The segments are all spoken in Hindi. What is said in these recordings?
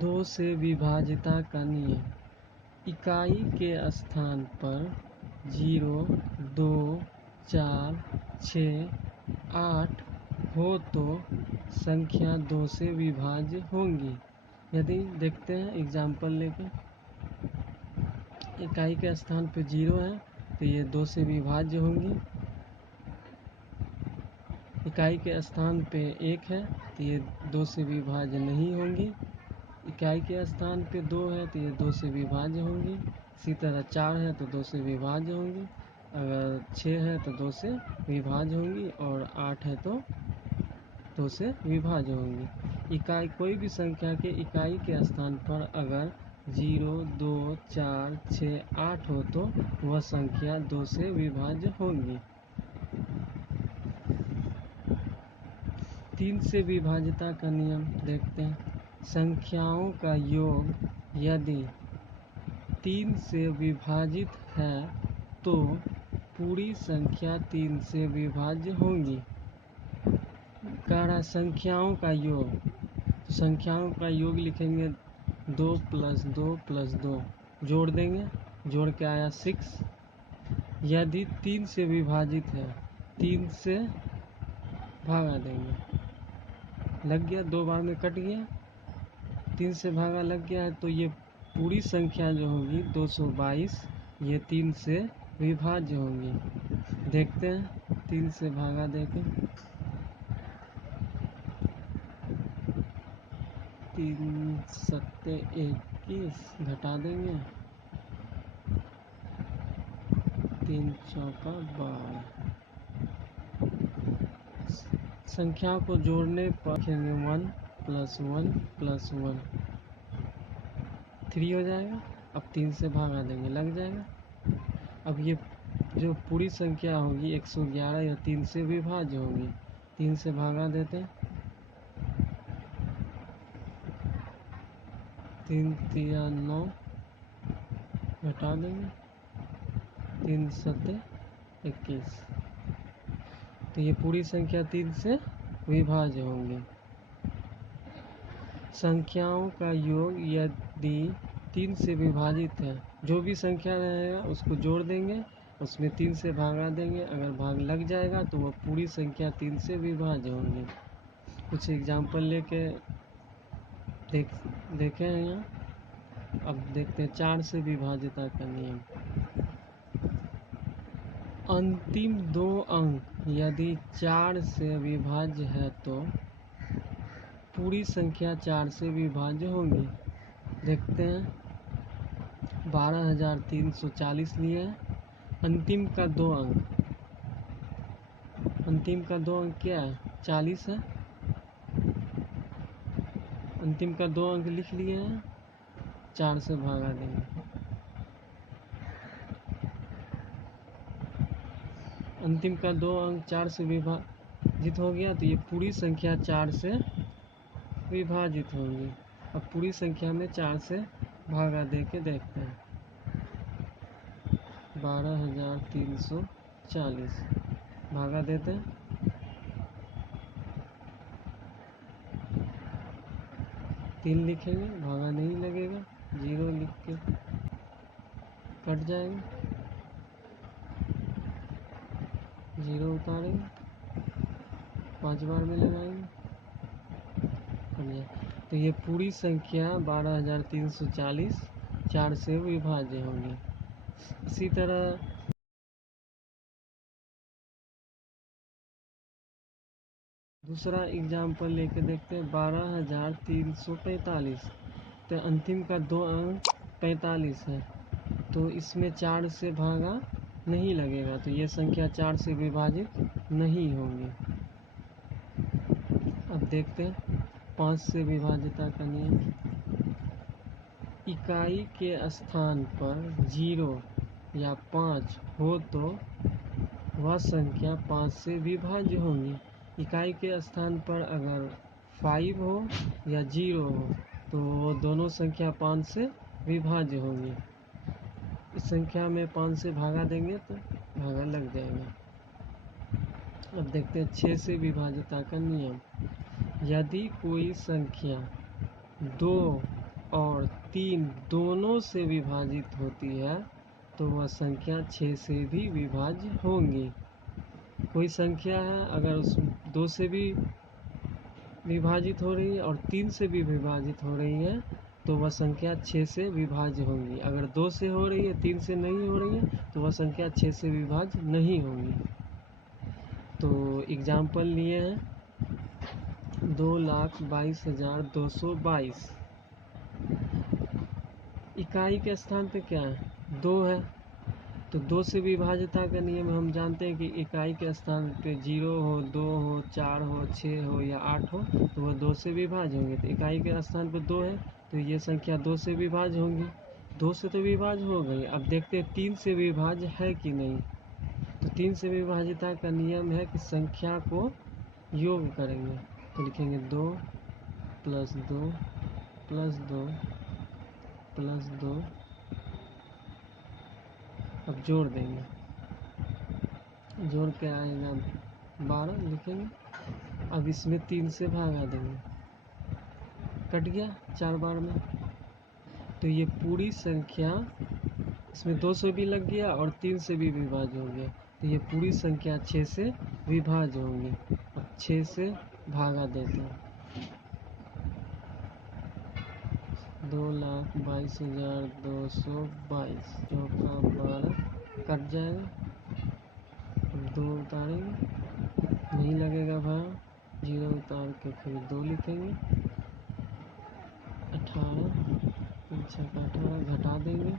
2 से विभाजिता का नियम। इकाई के स्थान पर 0, 2, 4, 6, 8 हो तो संख्या 2 से विभाज्य होंगी। यदि देखते हैं एग्जाम्पल लेकर, इकाई के स्थान पर 0 है तो ये 2 से विभाज्य होंगी। इकाई के स्थान पे 1 है तो ये 2 से विभाज्य नहीं होंगी। इकाई के स्थान पे 2 है तो ये 2 से विभाज्य होंगी। इसी तरह 4 है तो 2 से विभाज्य होंगी। अगर 6 है तो 2 से विभाज्य होंगी और 8 है तो 2 से विभाज्य होंगी। इकाई कोई भी संख्या के इकाई के स्थान पर अगर 0, 2, 4, 6, 8 हो तो वह संख्या 2 से विभाज्य होंगी। 3 से विभाजिता का नियम देखते हैं। संख्याओं का योग यदि 3 से विभाजित है तो पूरी संख्या 3 से विभाज्य होंगी। कह रहा संख्याओं का योग, तो संख्याओं का योग लिखेंगे 2 + 2 + 2, जोड़ देंगे, जोड़ के आया 6। यदि 3 से विभाजित है, 3 से भागा देंगे, लग गया, 2 बार में कट गया, 3 से भागा लग गया है तो ये पूरी संख्या जो होगी 222 ये 3 से विभाज्य होंगी। देखते हैं 3 से भागा देके, 3 सत्ते 21 घटा देंगे, 3 चौका 12। संख्या को जोड़ने पर 1 + 1 + 1 3 हो जाएगा। अब 3 से भागा देंगे, लग जाएगा। अब ये जो पूरी संख्या होगी 111 या 3 से विभाज्य होगी। 3 से भागा देते हैं, 3 × 9 घटा देंगे, 3 सत्ते 21। तो ये पूरी संख्या 3 से विभाज्य होंगी। संख्याओं का योग यदि 3 से विभाजित है, जो भी संख्या रहेगा उसको जोड़ देंगे, उसमें 3 से भागा देंगे, अगर भाग लग जाएगा तो वह पूरी संख्या 3 से विभाज्य होंगी। कुछ एग्जाम्पल लेके देखे हैं यहाँ। अब देखते हैं 4 से विभाजिता का नियम। अंतिम 2 अंक यदि 4 से विभाज्य है तो पूरी संख्या 4 से विभाज्य होंगी। देखते हैं 12,340 लिए हैं। अंतिम का 2 अंक, अंतिम का 2 अंक क्या है? 40 है। अंतिम का 2 अंक लिख लिए हैं, 4 से भागा देंगे। अंतिम का 2 अंक 4 से विभाजित हो गया तो ये पूरी संख्या 4 से विभाजित होंगी। अब पूरी संख्या में 4 से भागा दे के देखते हैं। 12,340 भागा देते हैं, 3 लिखेंगे, भागा नहीं लगेगा, 0 लिख के कट जाएगा, 0 उतारेंगे, 5 बार में लगाएंगे, कट जाए। तो ये पूरी संख्या 12,340 4 से विभाज्य होंगी। इसी तरह दूसरा एग्जाम्पल लेके देखते हैं 12,345। तो अंतिम का 2 अंक 45 है तो इसमें 4 से भागा नहीं लगेगा तो ये संख्या 4 से विभाजित नहीं होंगी। अब देखते हैं 5 से विभाजिता का नियम। इकाई के स्थान पर 0 या 5 हो तो वह संख्या 5 से विभाज्य होंगी। इकाई के स्थान पर अगर 5 हो या 0 हो तो दोनों संख्या 5 से विभाज्य होंगी। इस संख्या में 5 से भागा देंगे तो भागा लग जाएगा। अब देखते हैं 6 से विभाजिता का नियम। यदि कोई संख्या 2 और 3 दोनों से विभाजित होती है तो वह संख्या 6 से भी विभाज्य होंगी। कोई संख्या है अगर उस 2 से भी विभाजित हो रही है और 3 से भी विभाजित हो रही है तो वह संख्या 6 से विभाज्य होंगी। अगर 2 से हो रही है 3 से नहीं हो रही है तो वह संख्या 6 से विभाज्य नहीं होंगी। तो एग्जाम्पल लिए हैं 2,22,222। इकाई के स्थान पे क्या है 2 है तो 2 से विभाज्यता का नियम हम जानते हैं कि इकाई के स्थान पे 0 हो 2 हो 4 हो 6 हो या 8 हो तो वह 2 से विभाज्य होंगे। तो इकाई के स्थान पे 2 है तो ये संख्या 2 से विभाज्य होंगी। 2 से तो विभाज्य हो गई। अब देखते हैं 3 से विभाज्य है कि नहीं। तो 3 से विभाज्यता का नियम है कि संख्या को योग करेंगे तो लिखेंगे 2 + 2 + 2 + 2। अब जोड़ देंगे, जोड़ के आएगा 12 लिखेंगे। अब इसमें 3 से भागा देंगे, कट गया 4 बार में। तो ये पूरी संख्या इसमें 2 से भी लग गया और 3 से भी विभाज्य हो गया तो ये पूरी संख्या 6 से विभाज्य होंगी। अब 6 से भागा देते हैं 2,22,222 चौका 12 कट जाएगा। अब 2 उतारेंगे, नहीं लगेगा भाग, 0 उतार के फिर 2 लिखेंगे। 18 पीछे का 18 घटा देंगे,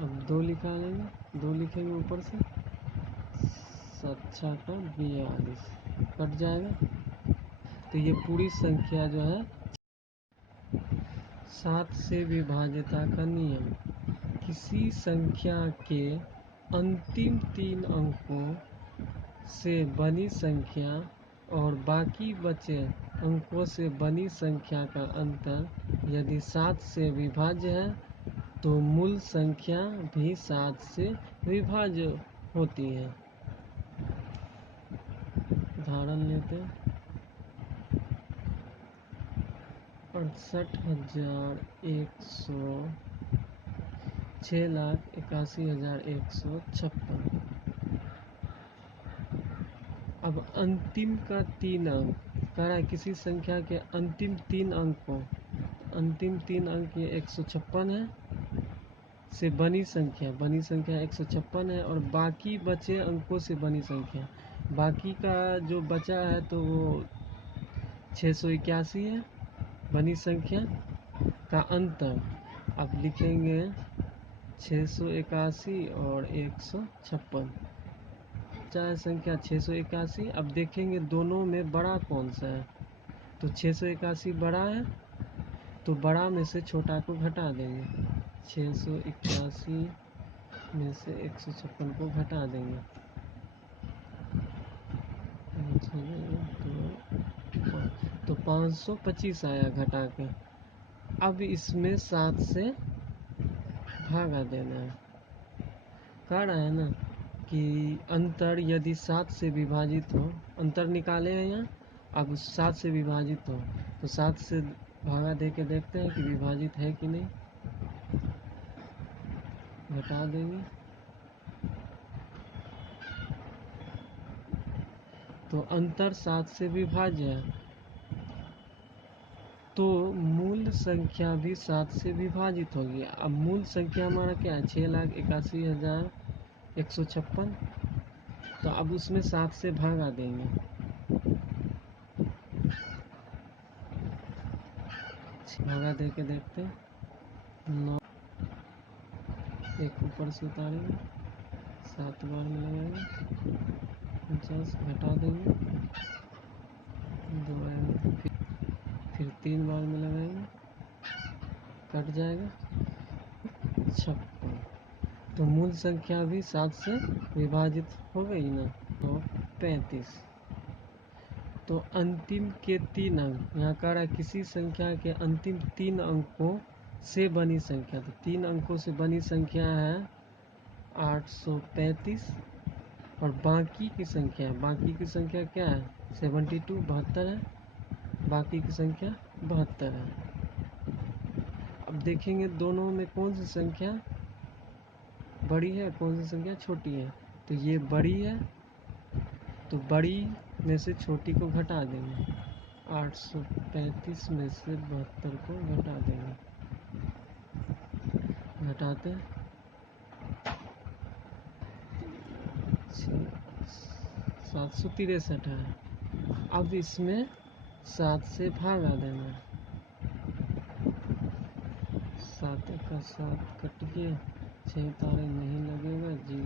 अब 2 निकालेंगे, 2 लिखेंगे ऊपर से, 7 का 42 कट जाएगा। तो ये पूरी संख्या जो है 7 से विभाज्यता का नियम, किसी संख्या के अंतिम 3 अंकों से बनी संख्या और बाकी बचे अंकों से बनी संख्या का अंतर यदि 7 से विभाज्य है तो मूल संख्या भी 7 से विभाज्य होती है। उदाहरण लेते हैं 68,100 6,81,156। अब अंतिम का 3 अंक कह रहा है किसी संख्या के अंतिम 3 अंकों, अंतिम 3 अंक ये 156 है से बनी संख्या 156 है और बाकी बचे अंकों से बनी संख्या, बाकी का जो बचा है तो वो 681 है बनी संख्या का अंतर। अब लिखेंगे 681 और 156, चाहे संख्या 681। अब देखेंगे दोनों में बड़ा कौन सा है तो 681 बड़ा है तो बड़ा में से छोटा को घटा देंगे, 681 में से 156 को घटा देंगे, तो 525 आया घटा के। अब इसमें 7 से भागा देना है। कह रहा है ना कि अंतर यदि 7 से विभाजित हो, अंतर निकाले हैं यहाँ, अब 7 से विभाजित हो तो 7 से भागा दे के देखते हैं कि विभाजित है कि नहीं, घटा देंगे तो अंतर 7 से विभाज्य है तो मूल संख्या भी 7 से विभाजित होगी। अब मूल संख्या हमारा क्या है 6,81,156, तो अब उसमें 7 से भागा देंगे, भागा दे के देखते हैं 9, एक ऊपर से उतारेंगे 7 बार में लगाएंगे 50 घटा देंगे 2 आएंगे, फिर 3 बार में लगाएंगे कट जाएगा 56। तो मूल संख्या भी 7 से विभाजित हो गई ना, तो 35। तो अंतिम के 3 अंक, यहाँ कह रहा है किसी संख्या के अंतिम 3 अंकों से बनी संख्या, तो 3 अंकों से बनी संख्या है 835 और बाकी की संख्या क्या है? 72 72 है, बाकी की संख्या 72 है। अब देखेंगे दोनों में कौन सी संख्या बड़ी है, कौन सी संख्या छोटी है। तो ये बड़ी है, तो बड़ी में से छोटी को घटा देंगे। 835 में से 72 को घटा देंगे। घटाते हैं 763 है। अब इसमें 7 से भागा देना। 7 का 7 कट गया, 6 तारे नहीं लगेगा जी,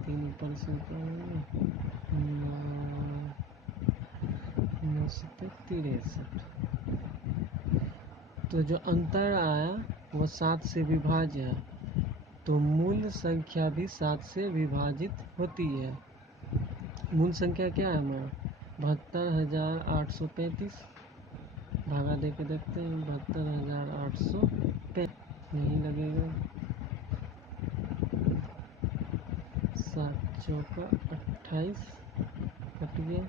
3 ऊपर से उतारेंगे, 963। तो जो अंतर आया वो 7 से विभाज्य है, तो मूल संख्या भी 7 से विभाजित होती है। मूल संख्या क्या है हमारा? 72,835। भागा दे के देखते हैं, 72,835 नहीं लगेगा, 7 चौका 28 कट गया,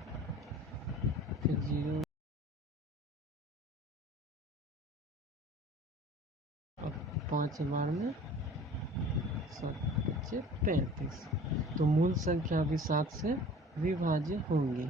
फिर 0। अब 5 बार में 7 35, तो मूल संख्या भी 7 से विभाज्य होंगी।